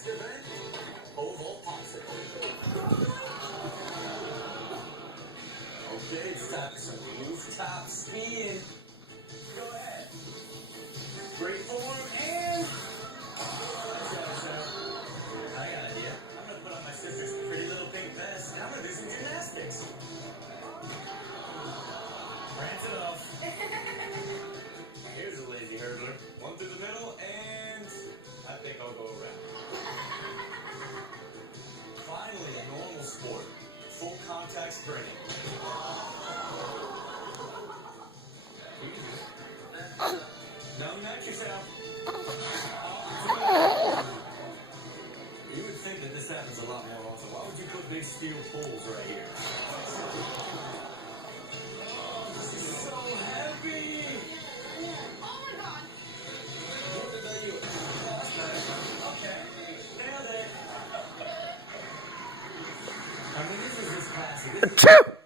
next event, oval popsicle. Okay, it's time for some rooftop skiing. Go ahead. Great form and... I got an idea. I'm going to put on my sister's pretty little pink vest, and I'm going to do some gymnastics. Prance it off. Here's a lazy hurdler. One through the middle, and I think I'll go around. Finally, a normal sport. Full contact sprinting. No, not yourself. You would think that this happens a lot more often. Why would you put big steel poles right here? Oh, this is so heavy! Oh my god! What about you? Okay, nailed it. I mean, this is just classic. This is